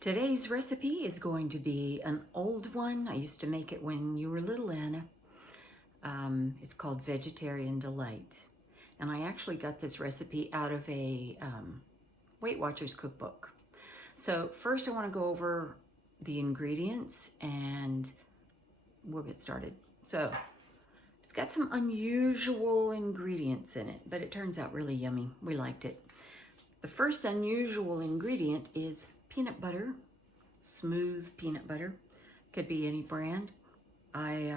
Today's recipe is going to be an old one. I used to make it when you were little, Anna. It's called Vegetarian Delight. And I actually got this recipe out of a Weight Watchers cookbook. So first I want to go over the ingredients and we'll get started. So it's got some unusual ingredients in it, but it turns out really yummy. We liked it. The first unusual ingredient is peanut butter, smooth peanut butter. Could be any brand. I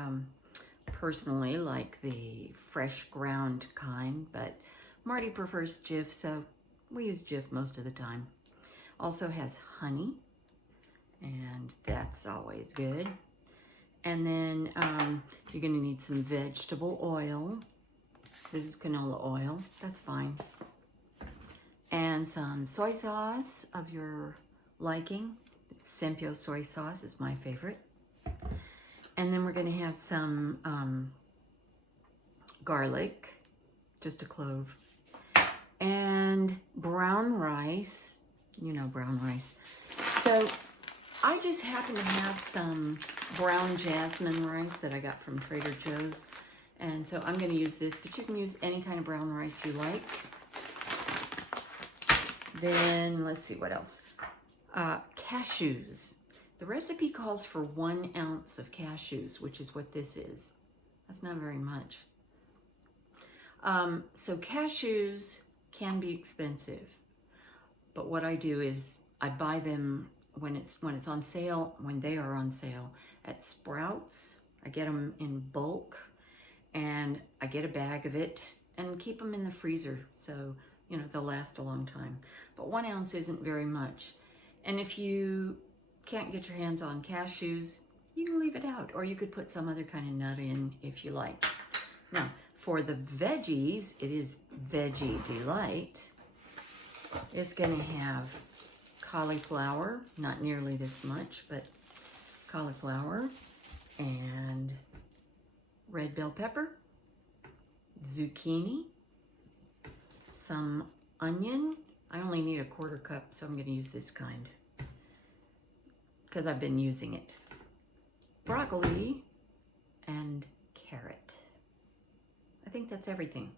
personally like the fresh ground kind, but Marty prefers Jif, so we use Jif most of the time. Also has honey, and that's always good. And then you're gonna need some vegetable oil. This is canola oil, that's fine. And some soy sauce of your liking. Sempio soy sauce is my favorite. And then we're going to have some garlic, just a clove, and brown rice. You know brown rice. So I just happen to have some brown jasmine rice that I got from Trader Joe's. And so I'm going to use this, but you can use any kind of brown rice you like. Then let's see what else. Cashews. The recipe calls for 1 ounce of cashews, which is what this is. That's not very much. So cashews can be expensive, but what I do is I buy them when it's on sale, when they are on sale at Sprouts. I get them in bulk, and I get a bag of it and keep them in the freezer, so you know they'll last a long time. But 1 ounce isn't very much. And if you can't get your hands on cashews, you can leave it out, or you could put some other kind of nut in if you like. Now, for the veggies, it is Veggie Delight. It's gonna have cauliflower, not nearly this much, but cauliflower, and red bell pepper, zucchini, some onion. I only need a 1/4 cup, so I'm going to use this kind because I've been using it. Broccoli and carrot. I think that's everything.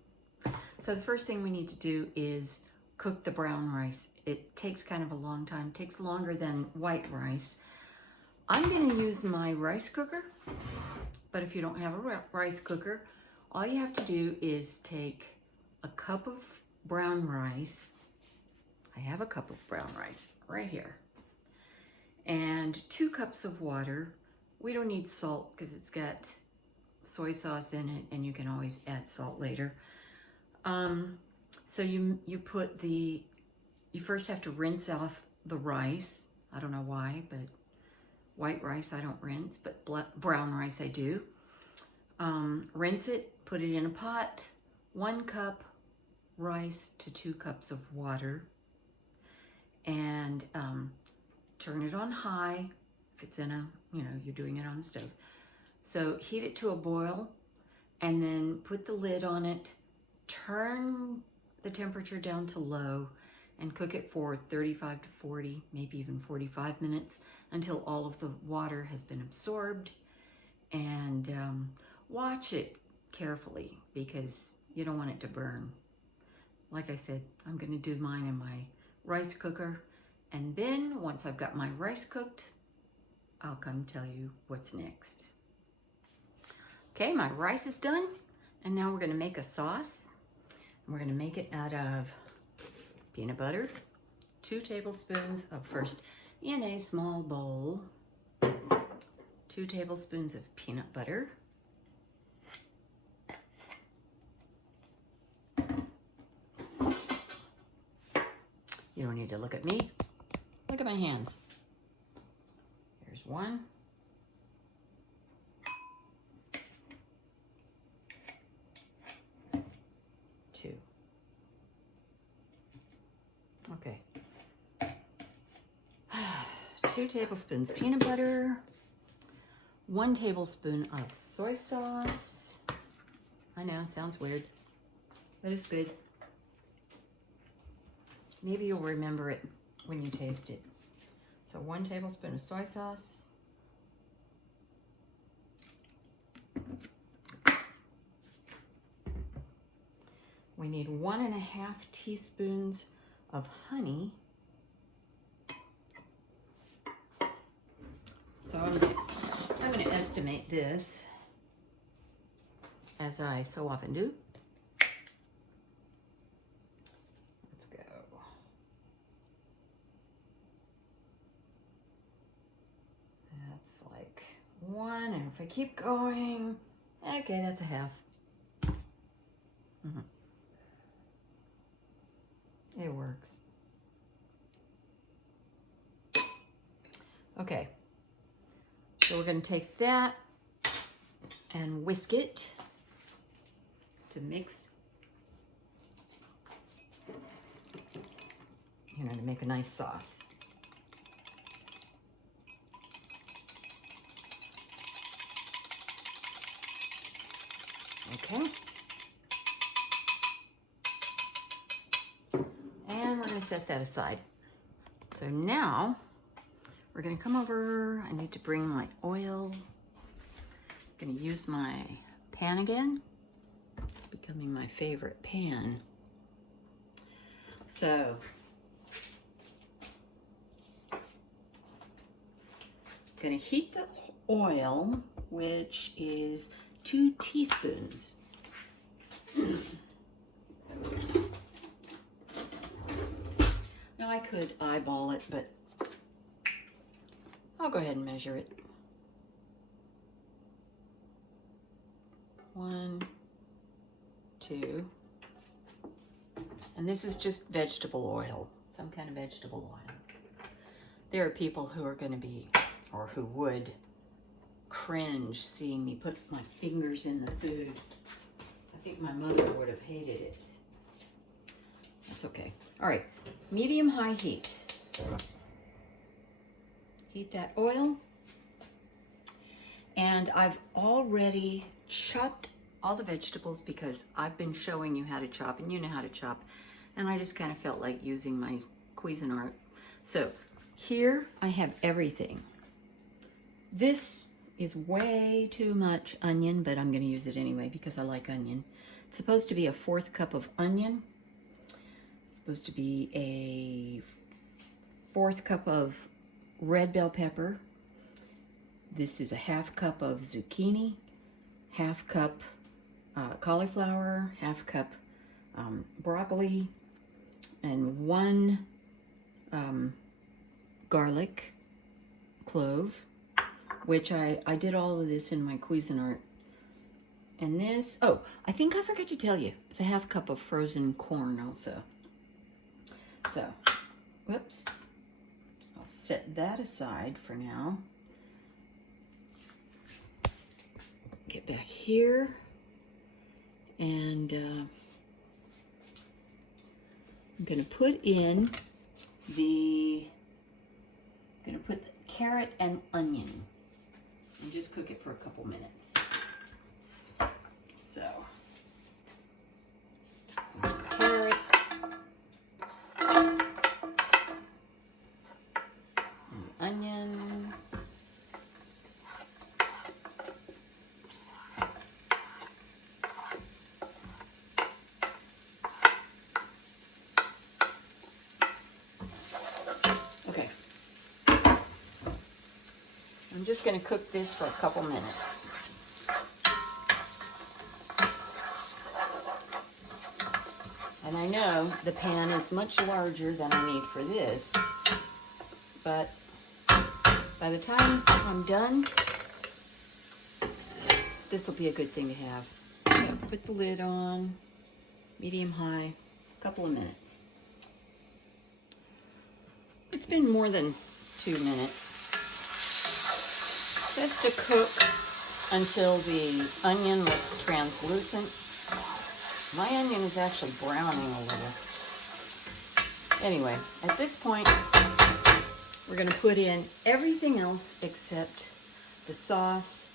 So the first thing we need to do is cook the brown rice. It takes kind of a long time. It takes longer than white rice. I'm going to use my rice cooker, but if you don't have a rice cooker, all you have to do is take a cup of brown rice. I have a cup of brown rice right here. And 2 cups of water. We don't need salt because it's got soy sauce in it, and you can always add salt later. So you first have to rinse off the rice. I don't know why, but white rice I don't rinse, but brown rice I do. Rinse it, put it in a pot, 1 cup rice to 2 cups of water, and turn it on high if it's in a, you're doing it on the stove. So heat it to a boil and then put the lid on it, turn the temperature down to low, and cook it for 35 to 40, maybe even 45 minutes until all of the water has been absorbed. And watch it carefully because you don't want it to burn. Like I said, I'm going to do mine in my rice cooker, and then once I've got my rice cooked, I'll come tell you what's next. Okay, my rice is done, and now we're going to make a sauce. We're going to make it out of peanut butter, 2 tablespoons of first in a small bowl, 2 tablespoons of peanut butter, you don't need to look at me. Look at my hands. Here's 1. Two. Okay. 2 tablespoons peanut butter, 1 tablespoon of soy sauce. I know, sounds weird, but it's good. Maybe you'll remember it when you taste it. So 1 tablespoon of soy sauce. We need 1.5 teaspoons of honey. So I'm going to estimate this, as I so often do. Let's go. That's like 1, and if I keep going, okay, that's a half. It works. Okay, so we're going to take that and whisk it to mix, to make a nice sauce. Okay. And we're going to set that aside. So now we're going to come over. I need to bring my oil. I'm going to use my pan again. It's becoming my favorite pan. So I'm going to heat the oil, which is 2 teaspoons. Now I could eyeball it, but I'll go ahead and measure it. 1, 2, and this is just vegetable oil, some kind of vegetable oil. There are people who are going to be, or who would cringe seeing me put my fingers in the food. I think my mother would have hated it. That's okay. All right, medium-high heat. Heat that oil. And I've already chopped all the vegetables because I've been showing you how to chop, and you know how to chop. And I just kind of felt like using my Cuisinart. So here I have everything. This is way too much onion, but I'm going to use it anyway because I like onion. It's supposed to be a 1/4 cup of onion. It's supposed to be a 1/4 cup of red bell pepper. This is a 1/2 cup of zucchini, 1/2 cup cauliflower, 1/2 cup broccoli, and 1 garlic clove, which I did all of this in my Cuisinart. And this, oh, I think I forgot to tell you, it's a 1/2 cup of frozen corn also. So, whoops, I'll set that aside for now. Get back here, and I'm going to put in the carrot and onion and just cook it for a couple minutes. So, there's the carrot and the onion. Okay. I'm just going to cook this for a couple minutes. And I know the pan is much larger than I need for this, but by the time I'm done, this will be a good thing to have. So put the lid on, medium-high, a couple of minutes. It's been more than 2 minutes. Just to cook until the onion looks translucent. My onion is actually browning a little. Anyway, at this point, we're going to put in everything else except the sauce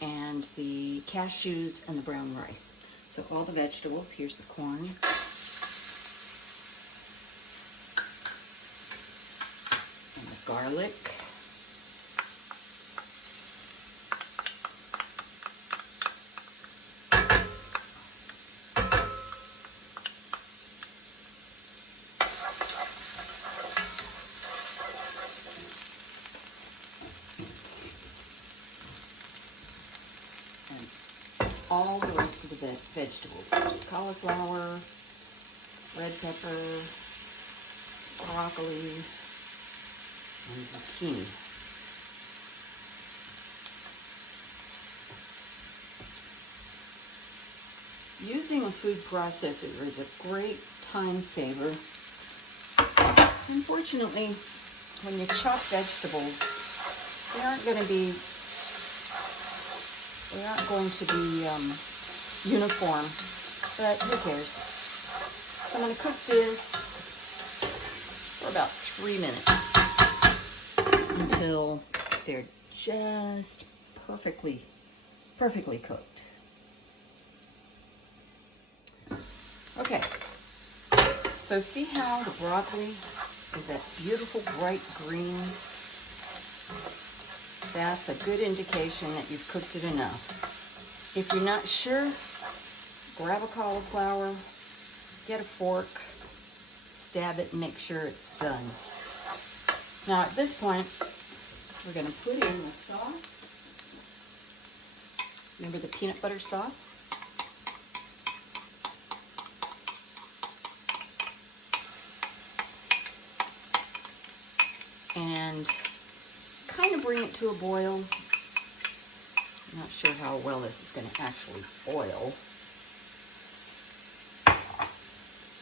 and the cashews and the brown rice. So all the vegetables, here's the corn. And the garlic. All the rest of the vegetables. There's cauliflower, red pepper, broccoli, and zucchini. Using a food processor is a great time saver. Unfortunately, when you chop vegetables, they aren't going to be uniform, but who cares? So I'm going to cook this for about 3 minutes until they're just perfectly cooked. Okay, so see how the broccoli is that beautiful bright green? That's a good indication that you've cooked it enough. If you're not sure, grab a cauliflower, get a fork, stab it, and make sure it's done. Now at this point, we're going to put in the sauce. Remember the peanut butter sauce? And kind of bring it to a boil. I'm not sure how well this is going to actually boil.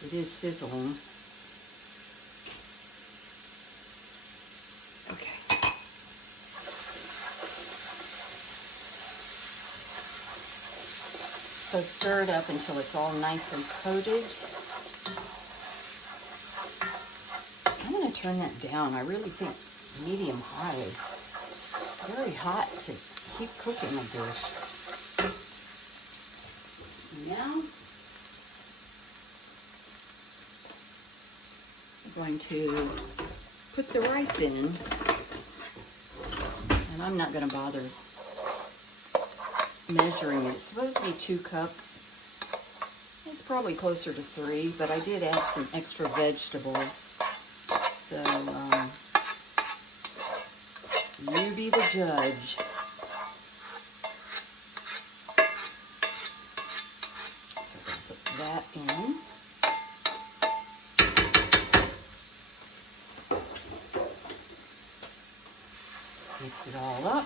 It is sizzling. Okay. So stir it up until it's all nicely coated. I'm going to turn that down. I really think medium high is very hot to keep cooking a dish. Now I'm going to put the rice in, and I'm not going to bother measuring it. It's supposed to be 2 cups. It's probably closer to 3, but I did add some extra vegetables. So, you be the judge. So I'm going to put that in. Mix it all up.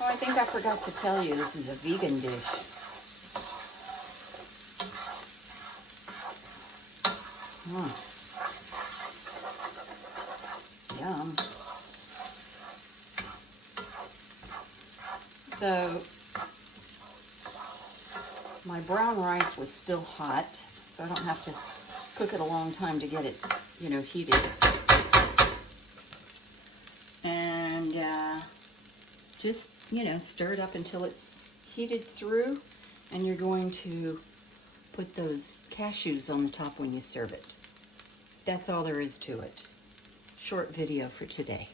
Oh, I think I forgot to tell you, this is a vegan dish. Yum. So, my brown rice was still hot, so I don't have to cook it a long time to get it, heated. And just, stir it up until it's heated through, and you're going to put those cashews on the top when you serve it. That's all there is to it. Short video for today.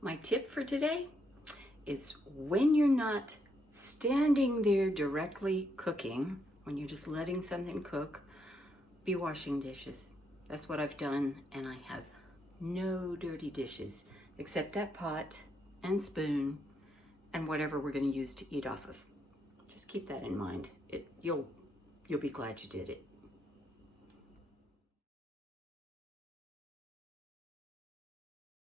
My tip for today is when you're not standing there directly cooking, when you're just letting something cook, be washing dishes. That's what I've done, and I have no dirty dishes except that pot and spoon and whatever we're going to use to eat off of. Just keep that in mind. You'll be glad you did it.